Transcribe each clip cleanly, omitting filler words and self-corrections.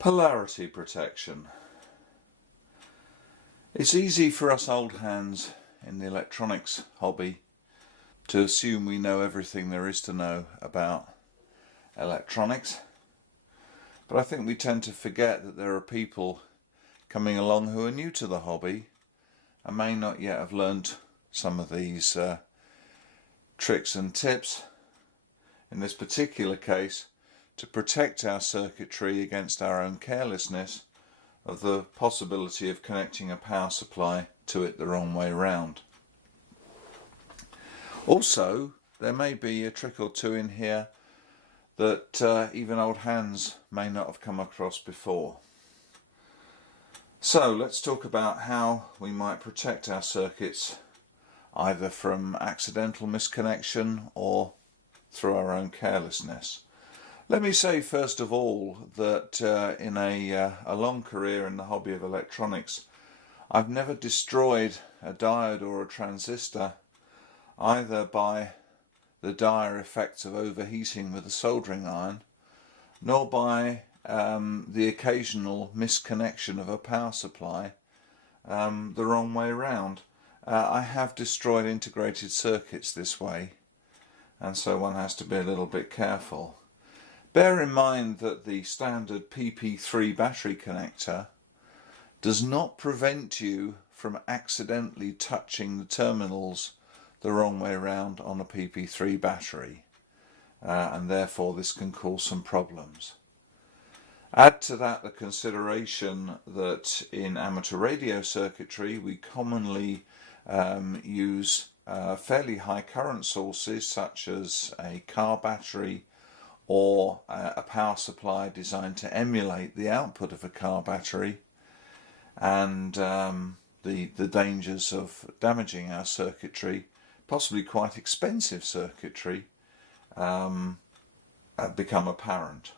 Polarity protection. It's easy for us old hands in the electronics hobby to assume we know everything there is to know about electronics, but I think we tend to forget that there are people coming along who are new to the hobby and may not yet have learned some of these tricks and tips, in this particular case, to protect our circuitry against our own carelessness of the possibility of connecting a power supply to it the wrong way round. Also, there may be a trick or two in here that even old hands may not have come across before. So let's talk about how we might protect our circuits either from accidental misconnection or through our own carelessness. Let me say first of all that in a long career in the hobby of electronics, I've never destroyed a diode or a transistor either by the dire effects of overheating with a soldering iron, nor by the occasional misconnection of a power supply the wrong way round. I have destroyed integrated circuits this way, and so one has to be a little bit careful. Bear in mind that the standard PP3 battery connector does not prevent you from accidentally touching the terminals the wrong way round on a PP3 battery, and therefore this can cause some problems. Add to that the consideration that in amateur radio circuitry we commonly use fairly high current sources such as a car battery or a power supply designed to emulate the output of a car battery, and the dangers of damaging our circuitry, possibly quite expensive circuitry, become apparent.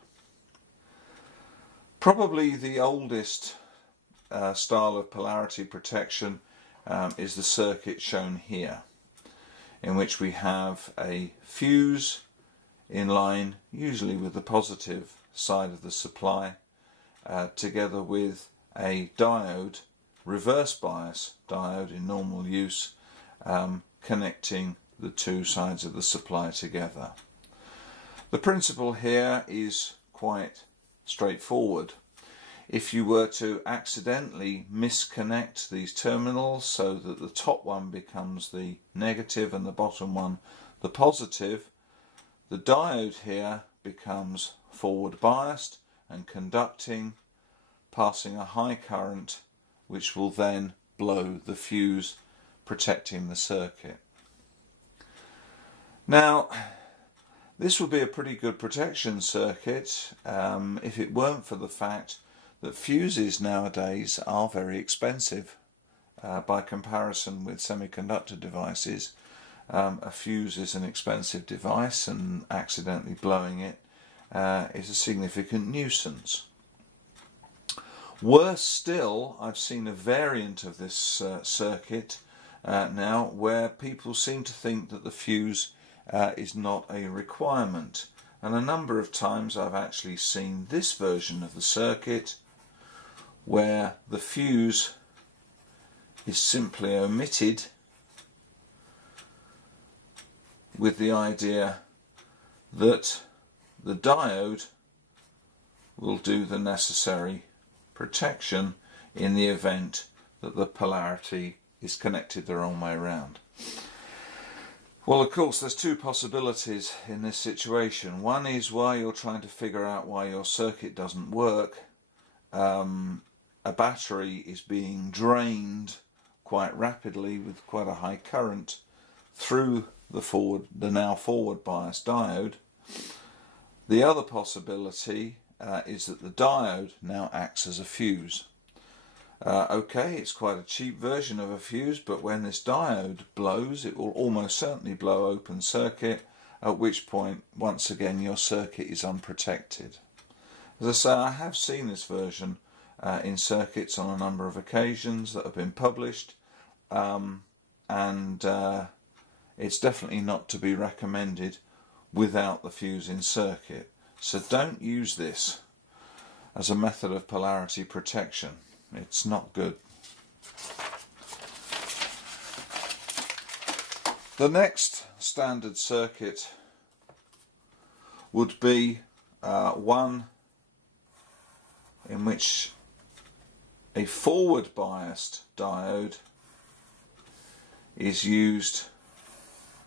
Probably the oldest style of polarity protection is the circuit shown here, in which we have a fuse in line usually with the positive side of the supply, together with a diode, reverse bias diode in normal use, connecting the two sides of the supply together. The principle here is quite straightforward. If you were to accidentally misconnect these terminals so that the top one becomes the negative and the bottom one the positive, the diode here becomes forward biased and conducting, passing a high current which will then blow the fuse, protecting the circuit. Now, this would be a pretty good protection circuit if it weren't for the fact that fuses nowadays are very expensive by comparison with semiconductor devices. A fuse is an expensive device, and accidentally blowing it is a significant nuisance. Worse still, I've seen a variant of this circuit now where people seem to think that the fuse is not a requirement, and a number of times I've actually seen this version of the circuit where the fuse is simply omitted with the idea that the diode will do the necessary protection in the event that the polarity is connected the wrong way around. Well, of course, there's two possibilities in this situation. One is while you're trying to figure out why your circuit doesn't work, a battery is being drained quite rapidly with quite a high current through the now forward bias diode. The other possibility is that the diode now acts as a fuse. Okay, it's quite a cheap version of a fuse, but when this diode blows, it will almost certainly blow open circuit, at which point, once again, your circuit is unprotected. As I say, I have seen this version in circuits on a number of occasions that have been published, and it's definitely not to be recommended without the fuse in circuit. So don't use this. as a method of polarity protection. It's not good. The next standard circuit would be one in which a forward biased diode is used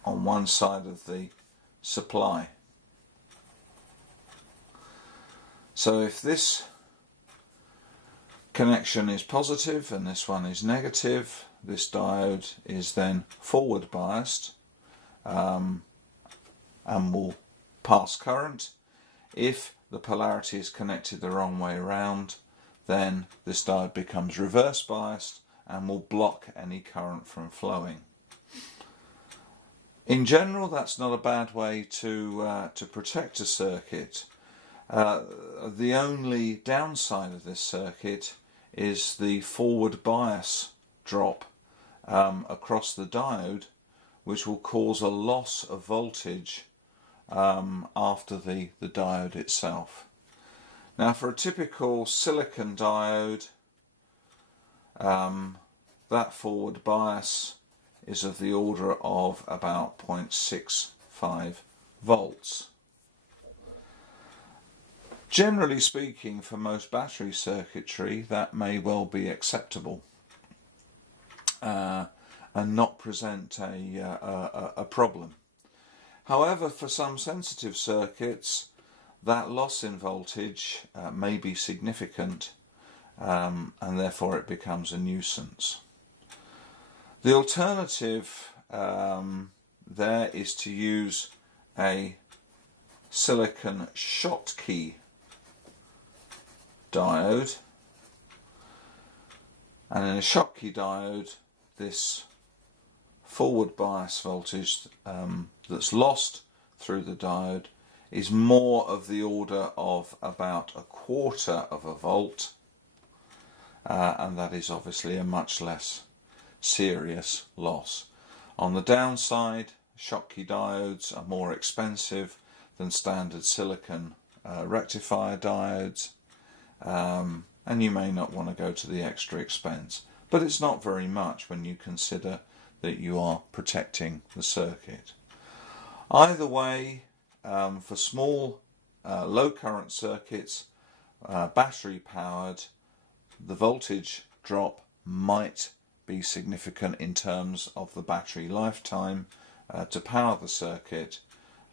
on one side of the supply. So if this connection is positive and this one is negative, this diode is then forward biased and will pass current. If the polarity is connected the wrong way around, then this diode becomes reverse biased and will block any current from flowing. In general, that's not a bad way to protect a circuit. The only downside of this circuit is the forward bias drop across the diode, which will cause a loss of voltage after the diode itself. Now, for a typical silicon diode, that forward bias is of the order of about 0.65 volts. Generally speaking, for most battery circuitry, that may well be acceptable and not present a problem. However, for some sensitive circuits, that loss in voltage may be significant and therefore it becomes a nuisance. The alternative there is to use a silicon Schottky diode, and in a Schottky diode this forward bias voltage that's lost through the diode is more of the order of about 1/4 of a volt, and that is obviously a much less serious loss. On the downside, Schottky diodes are more expensive than standard silicon rectifier diodes, and you may not want to go to the extra expense, but it's not very much when you consider that you are protecting the circuit. Either way, for small low current circuits, battery powered, the voltage drop might be significant in terms of the battery lifetime to power the circuit,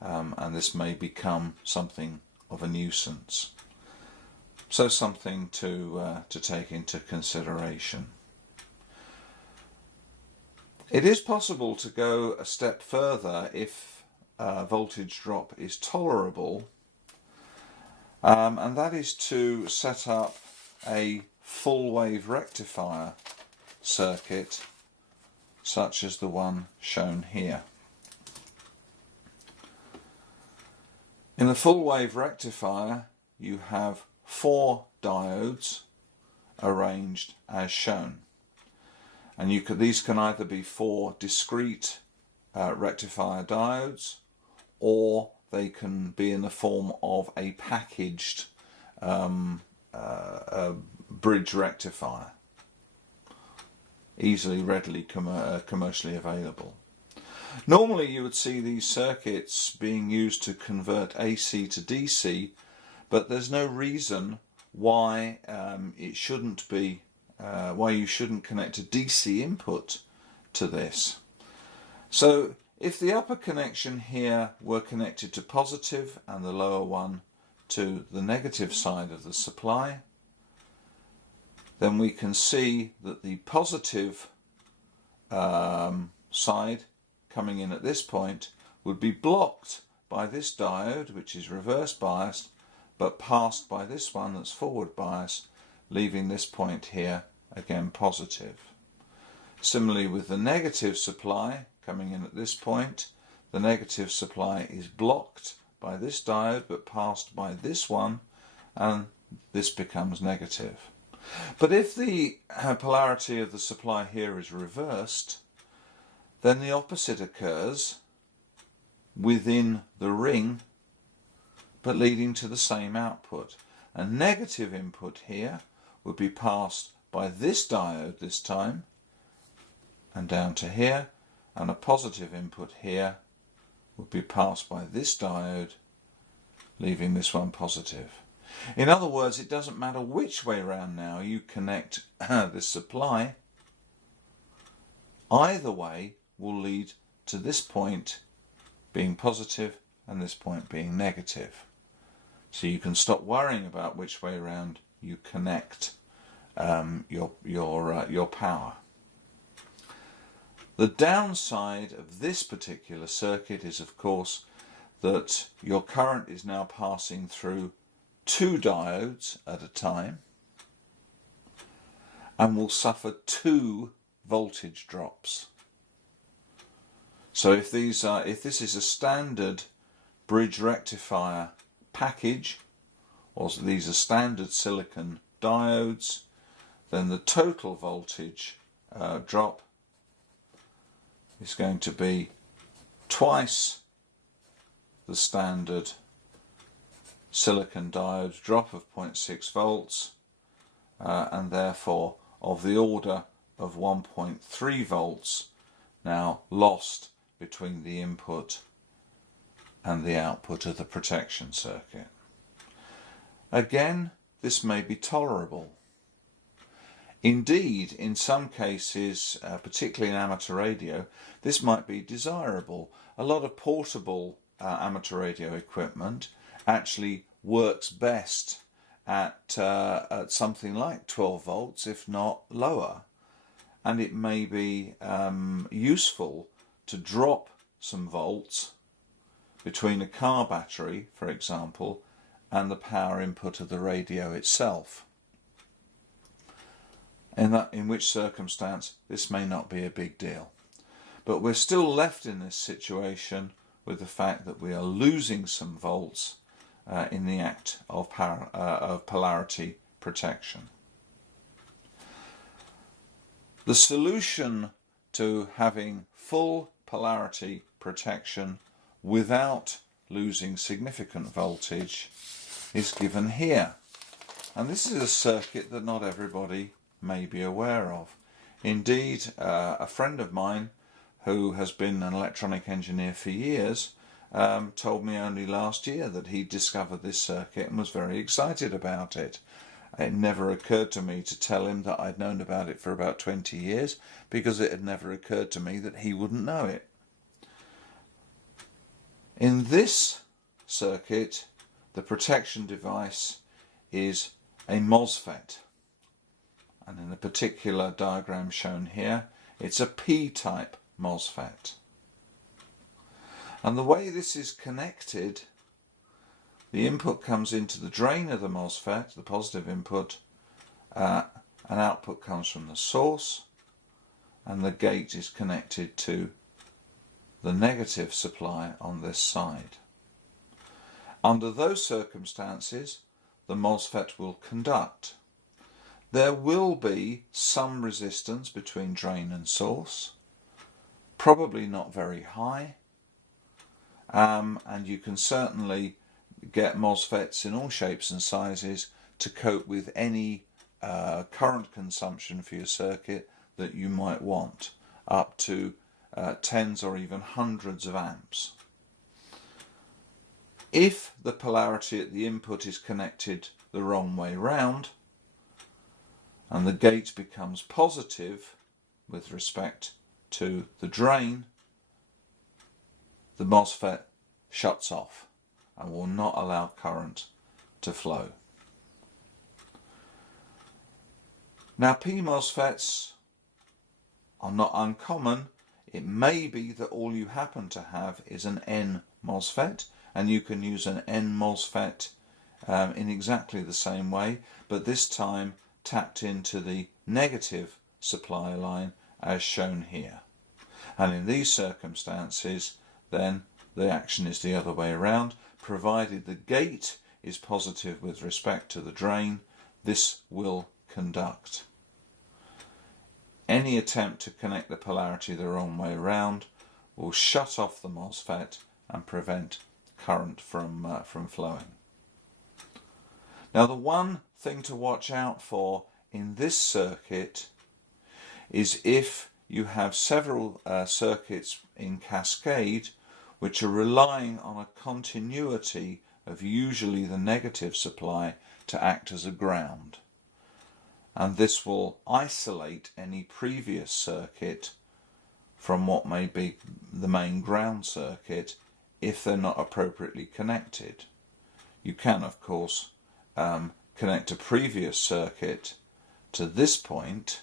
and this may become something of a nuisance. So something to take into consideration. It is possible to go a step further if voltage drop is tolerable, and that is to set up a full wave rectifier circuit such as the one shown here. In a full wave rectifier you have 4 diodes arranged as shown, and these can either be 4 discrete rectifier diodes, or they can be in the form of a packaged bridge rectifier, readily commercially available. Normally you would see these circuits being used to convert AC to DC, but there's no reason why it shouldn't be, why you shouldn't connect a DC input to this. So if the upper connection here were connected to positive and the lower one to the negative side of the supply, then we can see that the positive side coming in at this point would be blocked by this diode, which is reverse biased, but passed by this one that's forward biased, leaving this point here again positive. Similarly with the negative supply coming in at this point, the negative supply is blocked by this diode but passed by this one, and this becomes negative. But if the polarity of the supply here is reversed, then the opposite occurs within the ring, but leading to the same output. A negative input here would be passed by this diode this time and down to here, and a positive input here would be passed by this diode, leaving this one positive. In other words, it doesn't matter which way round now you connect this supply, either way will lead to this point being positive and this point being negative. So you can stop worrying about which way round you connect your power. The downside of this particular circuit is, of course, that your current is now passing through two diodes at a time and will suffer two voltage drops. So if this is a standard bridge rectifier package, or these are standard silicon diodes, then the total voltage drop is going to be twice the standard silicon diode drop of 0.6 volts, and therefore of the order of 1.3 volts now lost between the input and the output of the protection circuit. Again, this may be tolerable. Indeed, in some cases, particularly in amateur radio, this might be desirable. A lot of portable amateur radio equipment actually works best at something like 12 volts, if not lower. And it may be useful to drop some volts between a car battery, for example, and the power input of the radio itself. In which circumstance this may not be a big deal. But we're still left in this situation with the fact that we are losing some volts in the act of polarity protection. The solution to having full polarity protection without losing significant voltage is given here. And this is a circuit that not everybody may be aware of. Indeed, a friend of mine who has been an electronic engineer for years told me only last year that he discovered this circuit and was very excited about it. It never occurred to me to tell him that I'd known about it for about 20 years, because it had never occurred to me that he wouldn't know it. In this circuit, the protection device is a MOSFET. And in the particular diagram shown here, it's a P-type MOSFET. And the way this is connected, the input comes into the drain of the MOSFET, the positive input, and output comes from the source, and the gate is connected to the negative supply on this side. Under those circumstances, the MOSFET will conduct. There will be some resistance between drain and source, probably not very high, and you can certainly get MOSFETs in all shapes and sizes to cope with any current consumption for your circuit that you might want, up to tens or even hundreds of amps. If the polarity at the input is connected the wrong way round, and the gate becomes positive with respect to the drain, the MOSFET shuts off and will not allow current to flow. Now, P-MOSFETs are not uncommon. It may be that all you happen to have is an N-MOSFET, and you can use an N-MOSFET in exactly the same way, but this time tapped into the negative supply line as shown here. And in these circumstances, then the action is the other way around. Provided the gate is positive with respect to the drain, this will conduct. Any attempt to connect the polarity the wrong way around will shut off the MOSFET and prevent current from flowing. Now the one thing to watch out for in this circuit is if you have several circuits in cascade which are relying on a continuity of usually the negative supply to act as a ground. And this will isolate any previous circuit from what may be the main ground circuit if they're not appropriately connected. You can, of course, connect a previous circuit to this point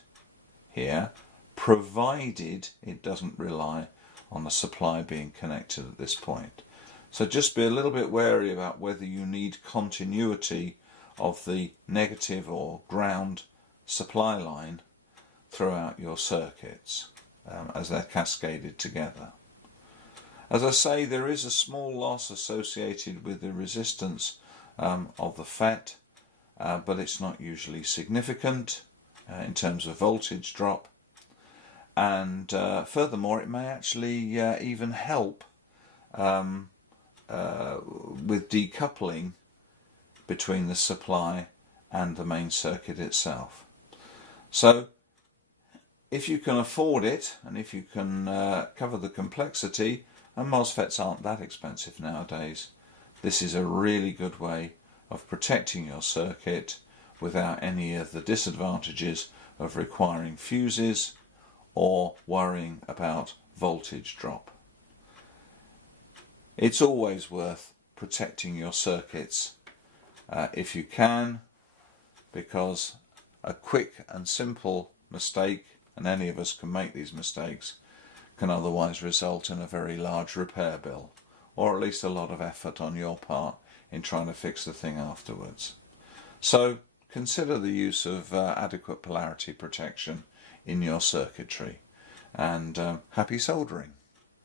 here, provided it doesn't rely on the supply being connected at this point. So just be a little bit wary about whether you need continuity of the negative or ground supply line throughout your circuits as they're cascaded together. As I say, there is a small loss associated with the resistance of the FET, but it's not usually significant in terms of voltage drop. And furthermore, it may actually even help with decoupling between the supply and the main circuit itself. So if you can afford it, and if you can cover the complexity, and MOSFETs aren't that expensive nowadays, this is a really good way of protecting your circuit without any of the disadvantages of requiring fuses or worrying about voltage drop. It's always worth protecting your circuits if you can, because a quick and simple mistake, and any of us can make these mistakes, can otherwise result in a very large repair bill, or at least a lot of effort on your part in trying to fix the thing afterwards. So consider the use of adequate polarity protection in your circuitry, and happy soldering.